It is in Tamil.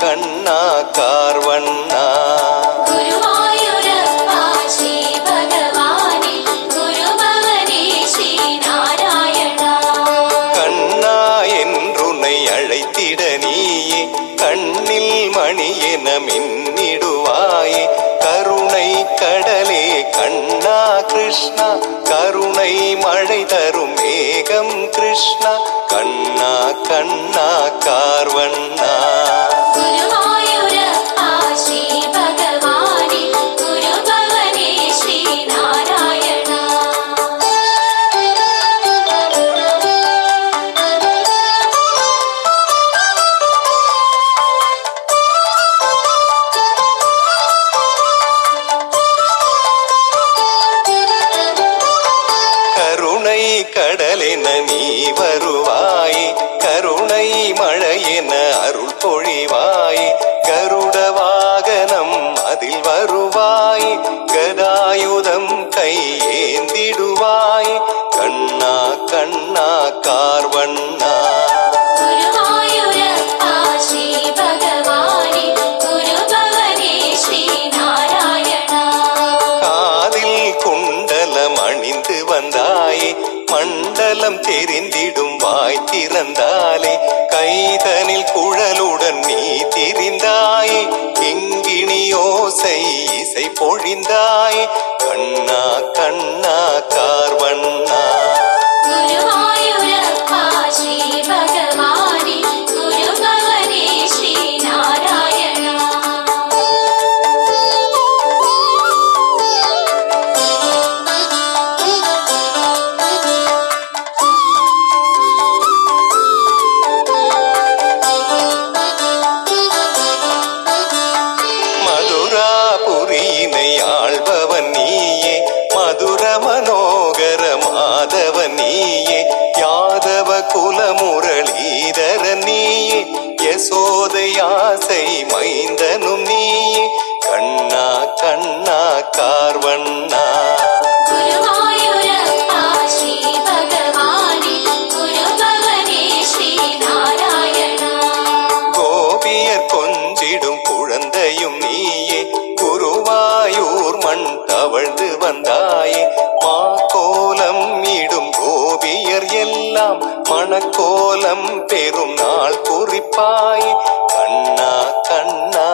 கண்ணா கார்வண்ணா கண்ணா என்றுனை அழைத்திட நீயே கண்ணில் மணி என மின்னிடுவாயே கருணை கடலே கண்ணா கிருஷ்ணா கருணை மழை தரும் மேகம் கிருஷ்ணா கண்ணா கண்ணா கார்வண்ணா கடலென நீ வருவாய் கருணை மழையென அருள் பொழிவாய் கருட வாகனம் அதில் வருவாய் கதாயுதம் கையேந்திடுவாய் கண்ணா கண்ணா கார்வண்ணா காதில் குண்டலம் அணிந்து வந்தாயே மண்டலம் தெரிந்திடும் வாய் திறந்தாலே கைதனில் குழலுடன் நீ திரிந்தாயே கிங்கிணி ஓசை இசை பொழிந்தாயே கண்ணா கண்ணா கார்வண்ணா ஆள்பவன் நீயே மதுர மனோகர மாதவன் நீயே யாதவ குலமுரளீதர நீயே யசோதையாசை மைந்தனும் நீயே கண்ணா கண்ணா கார்வண்ணா கோபியர் கொஞ்சிடும் குழந்தையும் நீயே குருவாயூர் மண் தவழ்ந்து வந்தாயே மாக்கோலம் இடும் கோபியர் எல்லாம் மணக்கோலம் பெரும் நாள் குறிப்பாய் கண்ணா கண்ணா